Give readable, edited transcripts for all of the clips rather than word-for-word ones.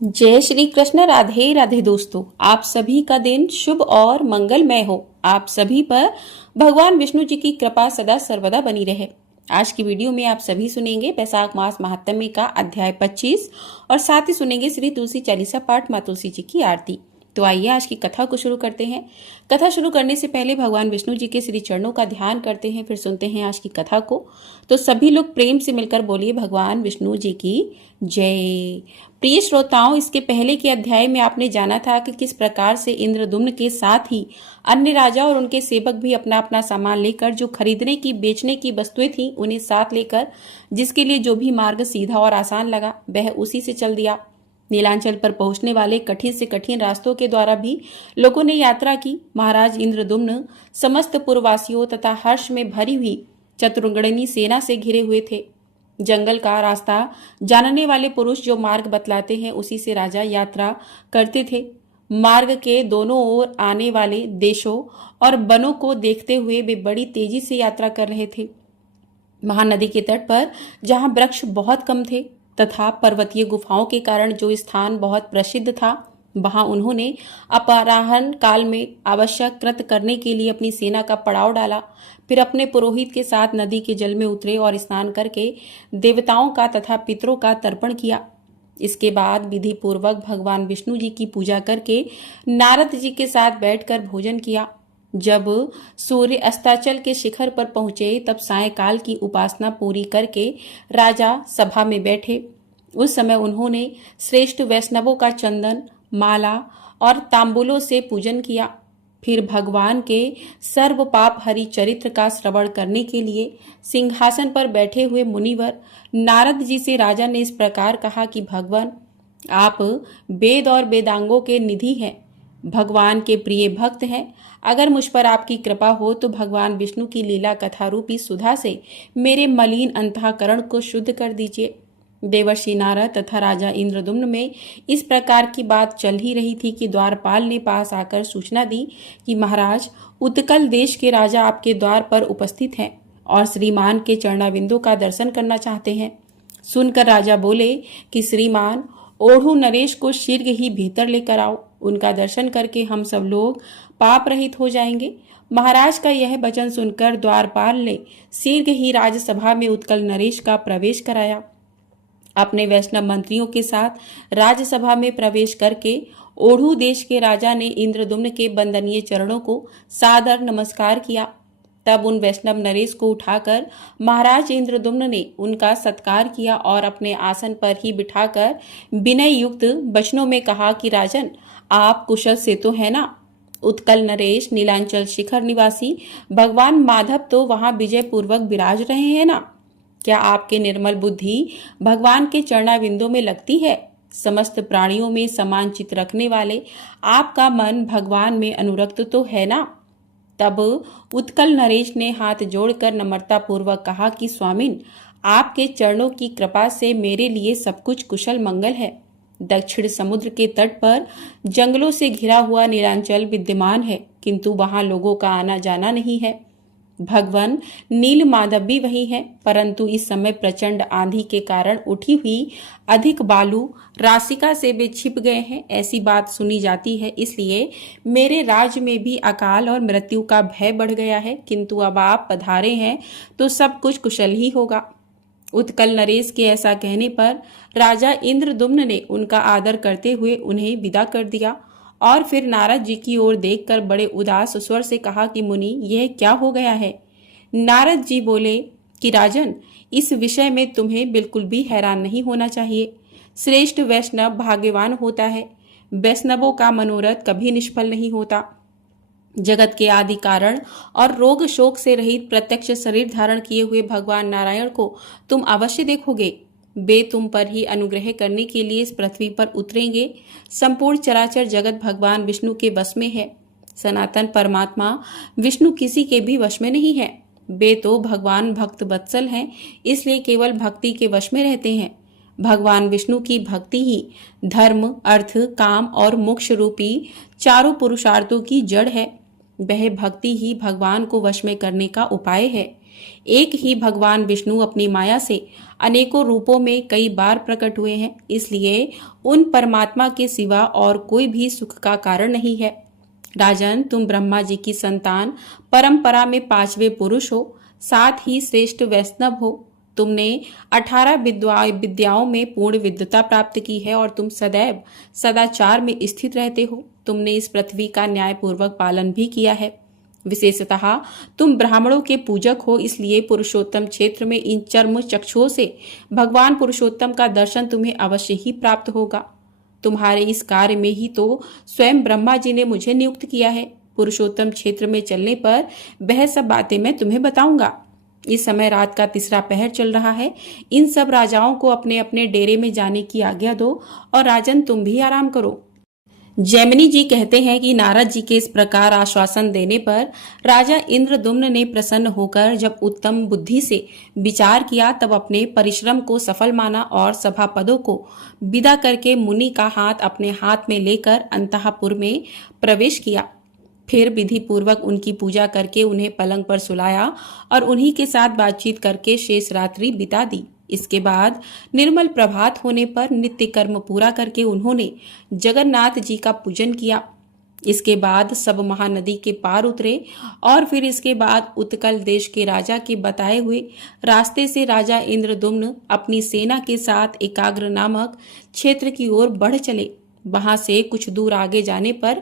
जय श्री कृष्ण। राधे राधे दोस्तों, आप सभी का दिन शुभ और मंगलमय हो। आप सभी पर भगवान विष्णु जी की कृपा सदा सर्वदा बनी रहे। आज की वीडियो में आप सभी सुनेंगे बैसाख मास महात्म्य का अध्याय 25 और साथ ही सुनेंगे श्री तुलसी चालीसा पाठ, मां तुलसी जी की आरती। तो आइए आज की कथा को शुरू करते हैं। कथा शुरू करने से पहले भगवान विष्णु जी के श्री चरणों का ध्यान करते हैं, फिर सुनते हैं आज की कथा को। तो सभी लोग प्रेम से मिलकर बोलिए भगवान विष्णु जी की जय। प्रिय श्रोताओं, इसके पहले के अध्याय में आपने जाना था कि किस प्रकार से इंद्रदुम्न के साथ ही अन्य राजा और उनके सेवक भी अपना अपना सामान लेकर, जो खरीदने की बेचने की वस्तुएं थी उन्हें साथ लेकर, जिसके लिए जो भी मार्ग सीधा और आसान लगा वह उसी से चल दिया। नीलांचल पर पहुंचने वाले कठिन से कठिन रास्तों के द्वारा भी लोगों ने यात्रा की। महाराज इंद्रदुम्न समस्त पुरवासियों तथा हर्ष में भरी हुई चतुर्गणनी सेना से घिरे हुए थे। जंगल का रास्ता जानने वाले पुरुष जो मार्ग बतलाते हैं उसी से राजा यात्रा करते थे। मार्ग के दोनों ओर आने वाले देशों और वनों को देखते हुए वे बड़ी तेजी से यात्रा कर रहे थे। महानदी के तट पर जहां वृक्ष बहुत कम थे तथा पर्वतीय गुफाओं के कारण जो स्थान बहुत प्रसिद्ध था, वहां उन्होंने अपराह्न काल में आवश्यक कृत करने के लिए अपनी सेना का पड़ाव डाला। फिर अपने पुरोहित के साथ नदी के जल में उतरे और स्नान करके देवताओं का तथा पितरों का तर्पण किया। इसके बाद विधि पूर्वक भगवान विष्णु जी की पूजा करके नारद जी के साथ बैठकर भोजन किया। जब सूर्य अस्ताचल के शिखर पर पहुंचे तब सायंकाल की उपासना पूरी करके राजा सभा में बैठे। उस समय उन्होंने श्रेष्ठ वैष्णवों का चंदन, माला और तांबूलों से पूजन किया। फिर भगवान के सर्व पाप हरि चरित्र का श्रवण करने के लिए सिंहासन पर बैठे हुए मुनिवर नारद जी से राजा ने इस प्रकार कहा कि भगवान, आप वेद और वेदांगों के निधि हैं, भगवान के प्रिय भक्त हैं। अगर मुझ पर आपकी कृपा हो तो भगवान विष्णु की लीला कथा रूपी सुधा से मेरे मलिन अंतःकरण को शुद्ध कर दीजिए। देवर्षि नारद तथा राजा इंद्रदुम्न में इस प्रकार की बात चल ही रही थी कि द्वारपाल ने पास आकर सूचना दी कि महाराज, उत्कल देश के राजा आपके द्वार पर उपस्थित हैं और श्रीमान के चरणाविंदों का दर्शन करना चाहते हैं। सुनकर राजा बोले कि श्रीमान, ओढ़ू नरेश को शीघ्र ही भीतर लेकर आओ। उनका दर्शन करके हम सब लोग पाप रहित हो जाएंगे। महाराज का यह वचन सुनकर द्वारपाल ने शीघ्र ही राजसभा में उत्कल नरेश का प्रवेश कराया। अपने वैष्णव मंत्रियों के साथ राजसभा में प्रवेश करके ओढ़ू देश के राजा ने इंद्रदुम्न के वंदनीय चरणों को सादर नमस्कार किया। तब उन वैष्णव नरेश को उठाकर महाराज इंद्रदुम्न ने उनका सत्कार किया और अपने आसन पर ही बिठाकर विनय युक्त वचनों में कहा कि राजन, आप कुशल से तो है ना। उत्कल नरेश नीलांचल शिखर निवासी भगवान माधव तो वहां विजय पूर्वक विराज रहे हैं ना। क्या आपके निर्मल बुद्धि भगवान के चरणाविंदों में लगती है? समस्त प्राणियों में समान चित्त रखने वाले आपका मन भगवान में अनुरक्त तो है ना। तब उत्कल नरेश ने हाथ जोड़कर नम्रता पूर्वक कहा कि स्वामिन, आपके चरणों की कृपा से मेरे लिए सब कुछ कुशल मंगल है। दक्षिण समुद्र के तट पर जंगलों से घिरा हुआ नीलांचल विद्यमान है, किंतु वहां लोगों का आना जाना नहीं है। भगवान नील माधव भी वही है, परंतु इस समय प्रचंड आंधी के कारण उठी हुई अधिक बालू राशिका से वे छिप गए हैं, ऐसी बात सुनी जाती है। इसलिए मेरे राज्य में भी अकाल और मृत्यु का भय बढ़ गया है, किंतु अब आप पधारे हैं तो सब कुछ कुशल ही होगा। उत्कल नरेश के ऐसा कहने पर राजा इंद्रदुम्न ने उनका आदर करते हुए उन्हें विदा कर दिया और फिर नारद जी की ओर देखकर बड़े उदास स्वर से कहा कि मुनि, यह क्या हो गया है? नारद जी बोले कि राजन, इस विषय में तुम्हें बिल्कुल भी हैरान नहीं होना चाहिए। श्रेष्ठ वैष्णव भाग्यवान होता है। वैष्णवों का मनोरथ कभी निष्फल नहीं होता। जगत के आदि कारण और रोग शोक से रहित प्रत्यक्ष शरीर धारण किए हुए भगवान नारायण को तुम अवश्य देखोगे। वे तुम पर ही अनुग्रह करने के लिए इस पृथ्वी पर उतरेंगे। संपूर्ण चराचर जगत भगवान विष्णु के वश में है। सनातन परमात्मा विष्णु किसी के भी वश में नहीं है। वे तो भगवान भक्त वत्सल हैं, इसलिए केवल भक्ति के वश में रहते हैं। भगवान विष्णु की भक्ति ही धर्म, अर्थ, काम और मोक्ष रूपी चारों पुरुषार्थों की जड़ है। वह भक्ति ही भगवान को वश में करने का उपाय है। एक ही भगवान विष्णु अपनी माया से अनेकों रूपों में कई बार प्रकट हुए हैं, इसलिए उन परमात्मा के सिवा और कोई भी सुख का कारण नहीं है। राजन, तुम ब्रह्मा जी की संतान, परंपरा में 5वें पुरुष हो, साथ ही श्रेष्ठ वैष्णव हो। तुमने 18 विद्याओं में पूर्ण विद्वता प्राप्त की है और तुम सदैव सदाचार में स्थित रहते हो। तुमने इस पृथ्वी का न्यायपूर्वक पालन भी किया है। विशेषतः तुम ब्राह्मणों के पूजक हो, इसलिए पुरुषोत्तम क्षेत्र में इन चर्म चक्षुओं से भगवान पुरुषोत्तम का दर्शन तुम्हें अवश्य ही प्राप्त होगा। तुम्हारे इस कार्य में ही तो स्वयं ब्रह्मा जी ने मुझे नियुक्त किया है। पुरुषोत्तम क्षेत्र में चलने पर वह सब बातें मैं तुम्हें बताऊंगा। इस समय रात का तीसरा पहर चल रहा है। इन सब राजाओं को अपने अपने डेरे में जाने की आज्ञा दो और राजन, तुम भी आराम करो। जैमिनी जी कहते हैं कि नारद जी के इस प्रकार आश्वासन देने पर राजा इंद्रदुम्न ने प्रसन्न होकर जब उत्तम बुद्धि से विचार किया, तब अपने परिश्रम को सफल माना और सभापदों को विदा करके मुनि का हाथ अपने हाथ में लेकर अंतःपुर में प्रवेश किया। फिर विधि पूर्वक उनकी पूजा करके उन्हें पलंग पर सुलाया और उन्हीं के साथ बातचीत करके शेष रात्रि बिता दी। इसके बाद निर्मल प्रभात होने पर नित्य कर्म पूरा करके उन्होंने जगन्नाथ जी का पूजन किया। इसके बाद सब महानदी के पार उतरे और फिर इसके बाद उत्कल देश के राजा के बताए हुए रास्ते से राजा इंद्रदुम्न अपनी सेना के साथ एकाग्र नामक क्षेत्र की ओर बढ़ चले। वहां से कुछ दूर आगे जाने पर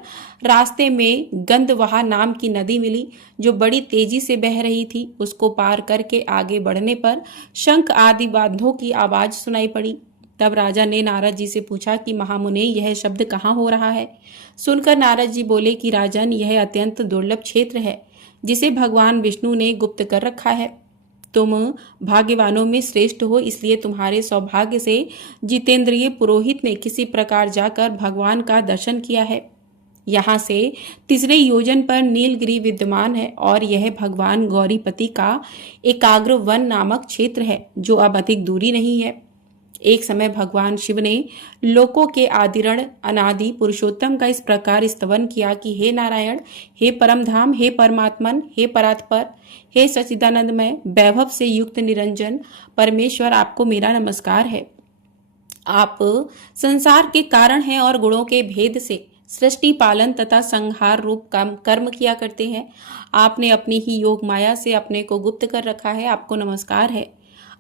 रास्ते में गंधवहा नाम की नदी मिली, जो बड़ी तेजी से बह रही थी। उसको पार करके आगे बढ़ने पर शंख आदि वाद्यों की आवाज सुनाई पड़ी। तब राजा ने नारद जी से पूछा कि महामुने, यह शब्द कहाँ हो रहा है? सुनकर नारद जी बोले कि राजन, यह अत्यंत दुर्लभ क्षेत्र है जिसे भगवान विष्णु ने गुप्त कर रखा है। तुम भाग्यवानों में श्रेष्ठ हो, इसलिए तुम्हारे सौभाग्य से जितेंद्रिय पुरोहित ने किसी प्रकार जाकर भगवान का दर्शन किया है। यहाँ से तीसरे योजन पर नीलगिरी विद्यमान है और यह भगवान गौरीपति का एकाग्र वन नामक क्षेत्र है, जो अब अधिक दूरी नहीं है। एक समय भगवान शिव ने लोकों के आदिरण अनादि पुरुषोत्तम का इस प्रकार स्तवन किया कि हे नारायण, हे परमधाम, हे परमात्मन, हे परात्पर, हे सच्चिदानंदमय, वैभव से युक्त निरंजन परमेश्वर, आपको मेरा नमस्कार है। आप संसार के कारण हैं और गुणों के भेद से सृष्टि पालन तथा संहार रूप कर्म किया करते हैं। आपने अपनी ही योग माया से अपने को गुप्त कर रखा है। आपको नमस्कार है।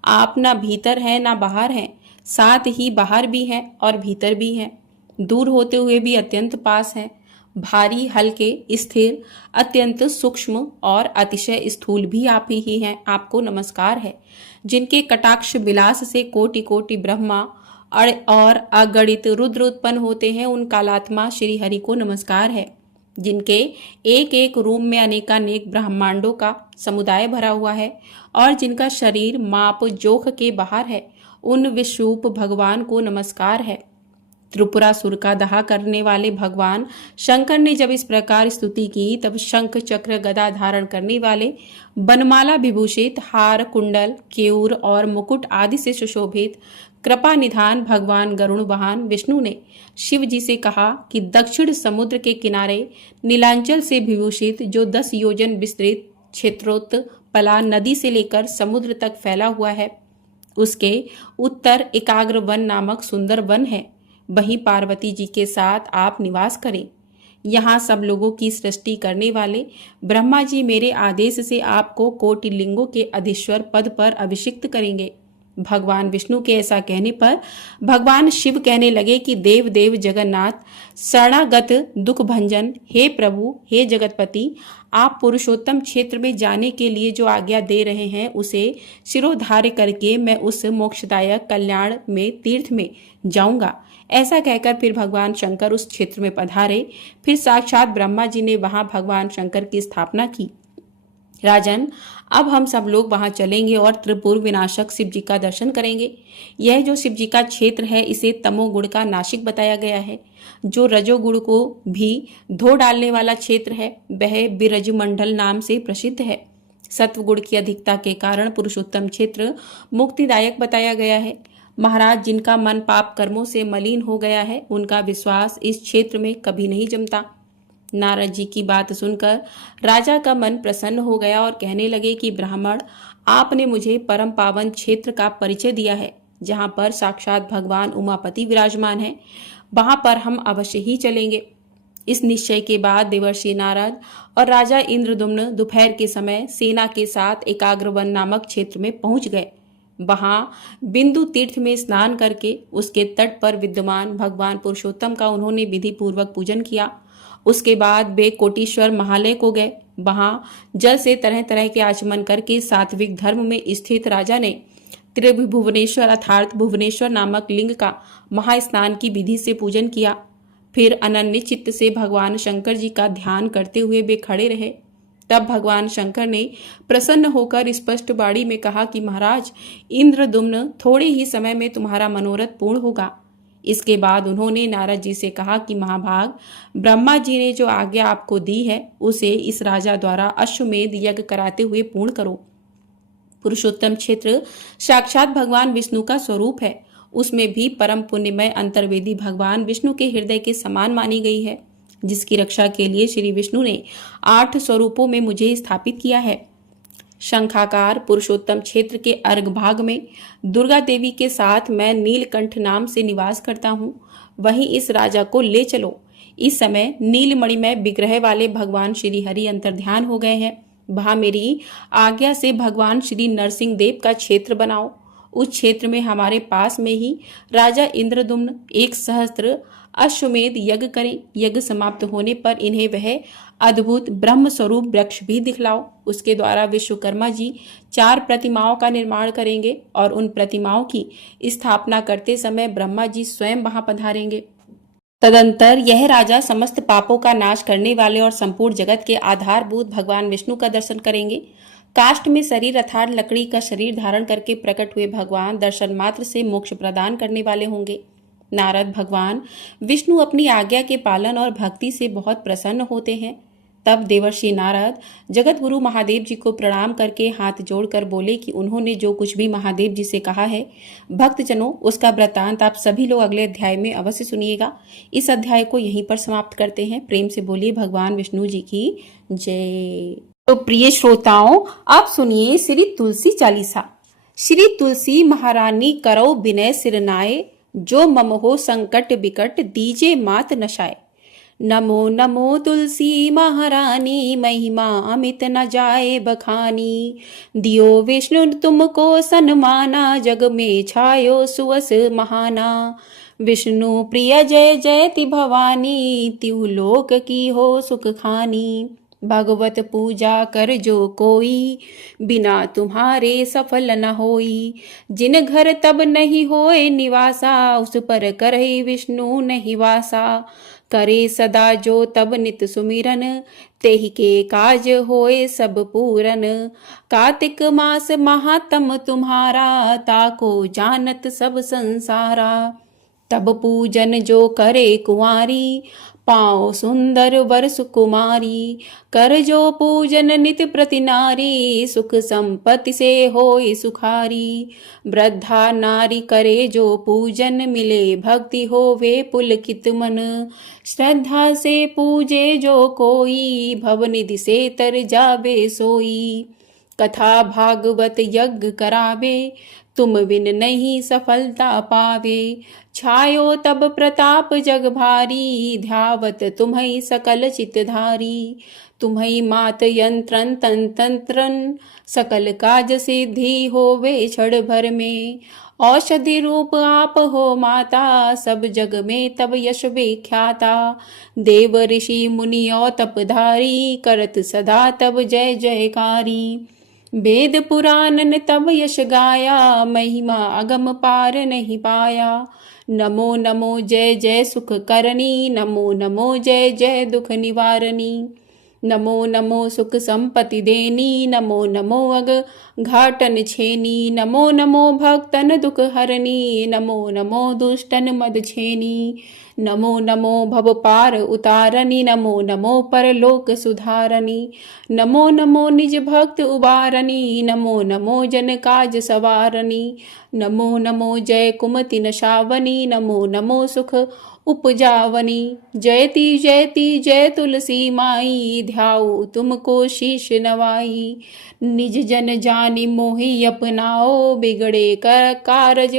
आप ना भीतर हैं ना बाहर हैं, साथ ही बाहर भी हैं और भीतर भी हैं, दूर होते हुए भी अत्यंत पास हैं, भारी, हल्के, स्थिर, अत्यंत सूक्ष्म और अतिशय स्थूल भी आप ही हैं। आपको नमस्कार है। जिनके कटाक्ष विलास से कोटि कोटि ब्रह्मा और अगणित रुद्र उत्पन्न होते हैं, उन कालात्मा श्री हरि को नमस्कार है। जिनके एक एक रूम में अनेकानेक ब्रह्मांडों का समुदाय भरा हुआ है और जिनका शरीर माप जोख के बाहर है, उन विश्वरूप भगवान को नमस्कार है। त्रिपुरासुर का दहा करने वाले भगवान शंकर ने जब इस प्रकार स्तुति की, तब शंख चक्र गदा धारण करने वाले, बनमाला विभूषित, हार कुंडल केयूर और मुकुट आदि से सुशोभित कृपा निधान भगवान गरुण वाहन विष्णु ने शिव जी से कहा कि दक्षिण समुद्र के किनारे नीलांचल से विभूषित जो 10 योजन विस्तृत क्षेत्रोत्पला नदी से लेकर समुद्र तक फैला हुआ है, उसके उत्तर एकाग्र वन नामक सुंदर वन है। वहीं पार्वती जी के साथ आप निवास करें। यहाँ सब लोगों की सृष्टि करने वाले ब्रह्मा जी मेरे आदेश से आपको कोटि लिंगों के अधीश्वर पद पर अभिषिक्त करेंगे। भगवान विष्णु के ऐसा कहने पर भगवान शिव कहने लगे कि देव देव जगन्नाथ, शरणागत दुख भंजन, हे प्रभु, हे जगतपति, आप पुरुषोत्तम क्षेत्र में जाने के लिए जो आज्ञा दे रहे हैं, उसे शिरोधार्य करके मैं उस मोक्षदायक कल्याण में तीर्थ में जाऊंगा। ऐसा कहकर फिर भगवान शंकर उस क्षेत्र में पधारे। फिर साक्षात ब्रह्मा जी ने वहां भगवान शंकर की स्थापना की। राजन, अब हम सब लोग वहां चलेंगे और त्रिपुर विनाशक शिव जी का दर्शन करेंगे। यह जो शिव जी का क्षेत्र है, इसे तमोगुण का नाशिक बताया गया है। जो रजोगुण को भी धो डालने वाला क्षेत्र है, वह बिरज मंडल नाम से प्रसिद्ध है। सत्वगुण की अधिकता के कारण पुरुषोत्तम क्षेत्र मुक्तिदायक बताया गया है। महाराज, जिनका मन पाप कर्मों से मलिन हो गया है, उनका विश्वास इस क्षेत्र में कभी नहीं जमता। नारद जी की बात सुनकर राजा का मन प्रसन्न हो गया और कहने लगे कि ब्राह्मण, आपने मुझे परम पावन क्षेत्र का परिचय दिया है, जहां पर साक्षात भगवान उमापति विराजमान हैं। वहां पर हम अवश्य ही चलेंगे। इस निश्चय के बाद देवर्षि नारद और राजा इंद्रदुम्न दोपहर के समय सेना के साथ एकाग्रवन नामक क्षेत्र में पहुंच गए। वहां बिंदु तीर्थ में स्नान करके उसके तट पर विद्यमान भगवान पुरुषोत्तम का उन्होंने विधि पूर्वक पूजन किया। उसके बाद वे कोटीश्वर महालय को गए। वहां जल से तरह तरह के आचमन करके सात्विक धर्म में स्थित राजा ने त्रिभुवनेश्वर अर्थात भुवनेश्वर नामक लिंग का महास्नान की विधि से पूजन किया। फिर अनन्य चित्त से भगवान शंकर जी का ध्यान करते हुए वे खड़े रहे। तब भगवान शंकर ने प्रसन्न होकर स्पष्ट वाणी में कहा कि महाराज इंद्रदुम्न, थोड़े ही समय में तुम्हारा मनोरथ पूर्ण होगा। इसके बाद उन्होंने नारद जी से कहा कि महाभाग, ब्रह्मा जी ने जो आज्ञा आपको दी है उसे इस राजा द्वारा अश्वमेध यज्ञ कराते हुए पूर्ण करो। पुरुषोत्तम क्षेत्र साक्षात भगवान विष्णु का स्वरूप है। उसमें भी परम पुण्यमय अंतर्वेदी भगवान विष्णु के हृदय के समान मानी गई है, जिसकी रक्षा के लिए श्री विष्णु ने 8 स्वरूपों में मुझे स्थापित किया है। शंखाकार पुरुषोत्तम क्षेत्र के अर्घ भाग में दुर्गा देवी के साथ मैं नीलकंठ नाम से निवास करता हूँ। वहीं इस राजा को ले चलो। इस समय नीलमणिमय विग्रह वाले भगवान श्री हरि अंतर्ध्यान हो गए हैं। वहां मेरी आज्ञा से भगवान श्री नरसिंह देव का क्षेत्र बनाओ। उस क्षेत्र में हमारे पास में ही राजा इंद्रदुम्न 1 सहस्त्र अश्वमेध यज्ञ करें। यज्ञ समाप्त होने पर इन्हें वह अद्भुत ब्रह्म स्वरूप वृक्ष भी दिखलाओ। उसके द्वारा विश्वकर्मा जी 4 प्रतिमाओं का निर्माण करेंगे और उन प्रतिमाओं की स्थापना करते समय ब्रह्मा जी स्वयं वहां पधारेंगे। तदंतर यह राजा समस्त पापों का नाश करने वाले और संपूर्ण जगत के आधारभूत भगवान विष्णु का दर्शन करेंगे। काष्ठ में शरीर अर्थात लकड़ी का शरीर धारण करके प्रकट हुए भगवान दर्शन मात्र से मोक्ष प्रदान करने वाले होंगे। नारद, भगवान विष्णु अपनी आज्ञा के पालन और भक्ति से बहुत प्रसन्न होते हैं। तब देवर्षि नारद जगत गुरु महादेव जी को प्रणाम करके हाथ जोड़कर बोले कि उन्होंने जो कुछ भी महादेव जी से कहा है भक्तजनों, उसका वृत्तांत आप सभी लोग अगले अध्याय में अवश्य सुनिएगा। इस अध्याय को यहीं पर समाप्त करते हैं। प्रेम से बोलिए भगवान विष्णु जी की जय। तो प्रिय श्रोताओं, आप सुनिए श्री तुलसी चालीसा। श्री तुलसी महारानी करो विनय सिरनाए, जो मम हो संकट बिकट दीजे मात नशाए। नमो नमो तुलसी महारानी, महिमा अमित न जाए बखानी। दियो विष्णु तुमको सन्माना, जग में छायो सुवस महाना। विष्णु प्रिय जय जयति भवानी, त्यू लोक की हो सुख खानी। भगवत पूजा कर जो कोई, बिना तुम्हारे सफल न होई। जिन घर तब नहीं होए निवासा, उस पर करे विष्णु नहीं वासा। करे सदा जो तब नित सुमिरन, तेहि के काज होए सब पूरन। कार्तिक मास महात्म तुम्हारा, ताको जानत सब संसारा। तब पूजन जो करे कुंवारी, पाओ सुंदर वर सुकुमारी। कर जो पूजन नित प्रति नारी, सुख संपत्ति से होई सुखारी। वृद्धा नारी करे जो पूजन, मिले भक्ति होवे पुलकित मन। श्रद्धा से पूजे जो कोई, भवनिधि से तर जावे सोई। कथा भागवत यज्ञ करावे, तुम बिन नहीं सफलता पावे। छायो तब प्रताप जग भारी, ध्यावत तुम्हई सकल चितधारी। तुम्हई मात यंत्रन तंत्रन, सकल काज सिद्धि होवे क्षण भर में। औषधि रूप आप हो माता, सब जग में तब यश विख्याता। देव ऋषि मुनि और तपधारी, करत सदा तब जय जयकारी। वेद पुराण ने तब यश गाया, महिमा अगम पार नहीं पाया। नमो नमो जय जय सुख करनी, नमो नमो जय जय दुख निवारणी। नमो नमो सुख संपत्ति देनी, नमो नमो अग घाटन छेनी। नमो नमो भक्तन दुख हरनी, नमो नमो दुष्टन मद छेनी। नमो नमो भव पार उतारनी, नमो नमो परलोक सुधारनी। नमो नमो निज भक्त उबारनी, नमो नमो जन काज सवारनी। नमो नमो जय कुमति नशावनी, नमो नमो सुख उपजावनी। जयति जयति जय तुलसी माई, ध्याऊ तुमको शीश नवाई। निज जन जानि मोहि अपनाओ, बिगड़े कर कारज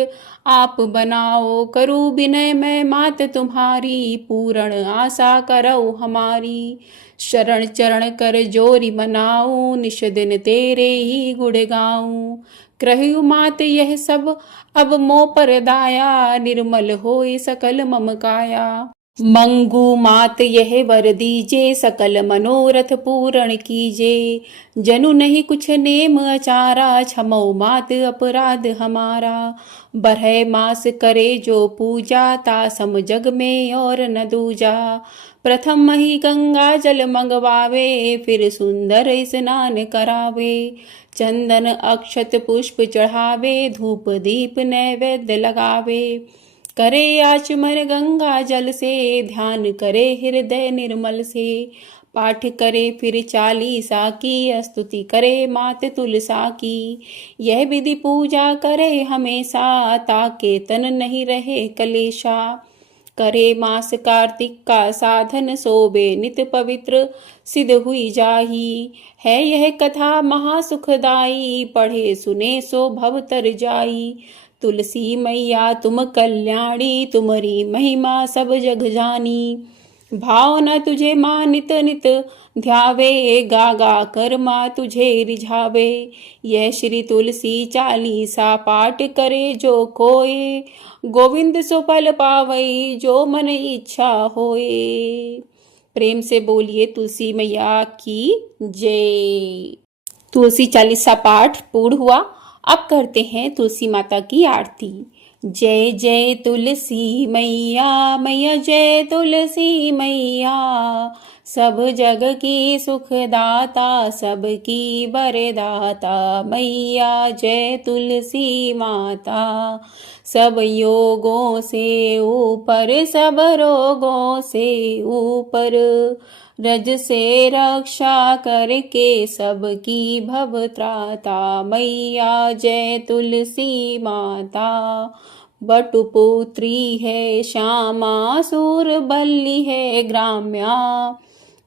आप बनाओ। करूँ विनय मैं मात तुम्हारी, पूर्ण आशा करो हमारी। शरण चरण कर जोरी मनाऊं, निश दिन तेरे ही गुण गाऊं। कृहु मात यह सब अब मो पर दाया, निर्मल होए सकल मम काया। मंगू मात यह वर दीजे, सकल मनोरथ पूर्ण कीजे। जनु नहीं कुछ नेम अचारा, क्षमो मात अपराध हमारा। बरह मास करे जो पूजा, ता सम जग में और न दूजा। प्रथम ही गंगा जल मंगवावे, फिर सुंदर स्नान करावे। चंदन अक्षत पुष्प चढ़ावे, धूप दीप नैवेद्य लगावे। करे आचमन गंगा जल से, ध्यान करे हृदय निर्मल से। पाठ करे फिर चालीसा की, स्तुति करे मात तुलसा की। यह विधि पूजा करे हमेशा, ताके तन नहीं रहे कलेशा। करे मास कार्तिक का साधन, सोबे नित पवित्र सिद्ध हुई जाही। है यह कथा महासुखदाई, पढ़े सुने सो भव तर जाई। तुलसी मैया तुम कल्याणी, तुम्हारी महिमा सब जग जानी। भाव न तुझे माँ नित नित ध्यावे, गा गा कर माँ तुझे रिझावे। यह श्री तुलसी चालीसा पाठ करे जो कोय, गोविंद सो फल पावई जो मन इच्छा होए। प्रेम से बोलिए तुलसी मैया की जय। तुलसी चालीसा पाठ पूर्ण हुआ। अब करते हैं तुलसी माता की आरती। जय जय तुलसी मैया, मैया जय तुलसी मैया। सब जग की सुखदाता, सबकी वरदाता, मैया जय तुलसी माता। सब योगों से ऊपर, सब रोगों से ऊपर, रज से रक्षा करके सबकी भव त्राता, मैया जय तुलसी माता। बटुपुत्री है श्यामा, सूरबल्ली है ग्राम्या।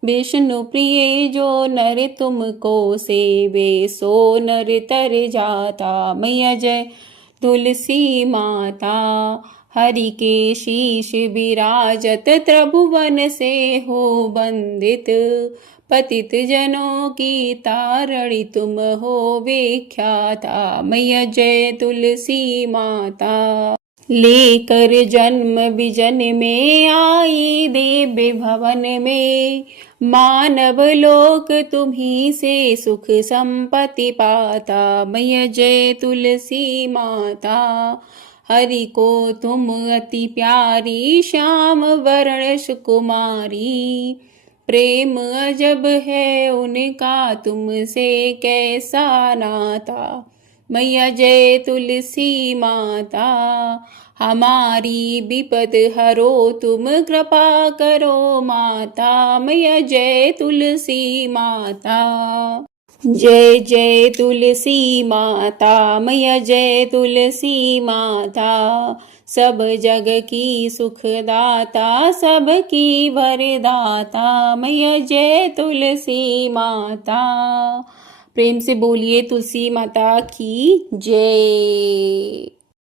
विष्णु प्रिय जो नर तुमको सेवे, सो नर तर जाता, मैया जय तुलसी माता। हरि के शीश विराजत, त्रिभुवन से हो वंदित। पतित जनों की तारणी तुम हो विख्याता, मैया जय तुलसी माता। लेकर जन्म विजन में आई, दिव्य भवन में। मानव लोक तुम्ही से सुख संपत्ति पाता, मैया जय तुलसी माता। हरि को तुम अति प्यारी, श्याम वर्ण सुकुमारी। प्रेम अजब है उनका, तुमसे कैसा नाता, मैया जय तुलसी माता। हमारी विपद हरो तुम, कृपा करो माता, मैया जय तुलसी माता। जय जय तुलसी माता, मैया जय तुलसी माता। सब जग की सुखदाता, सबकी वरदाता, मैया जय तुलसी माता। प्रेम से बोलिए तुलसी माता की जय।